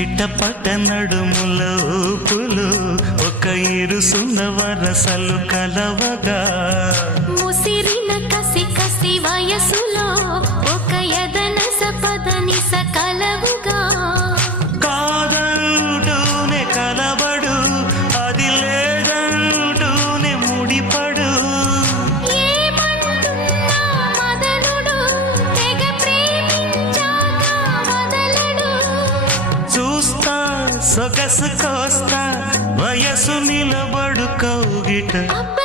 చిట్టపట్ట నడుముల ఊపులు ఒక ఇరుసున్న వరసలు కలవగా ముసిరిన కసి కసి వయసులో ఒక యదన సపదనిస కలవుగా కాదంటూనే కలబడు అది లేదంటూనే ముడిపడు ఏమంటున్నా మదనుడు తెగ ప్రేమించాక వదలడు చూస్తా సొగసు కోస్తా వయసు నిలబడు కౌగిట అబ్బ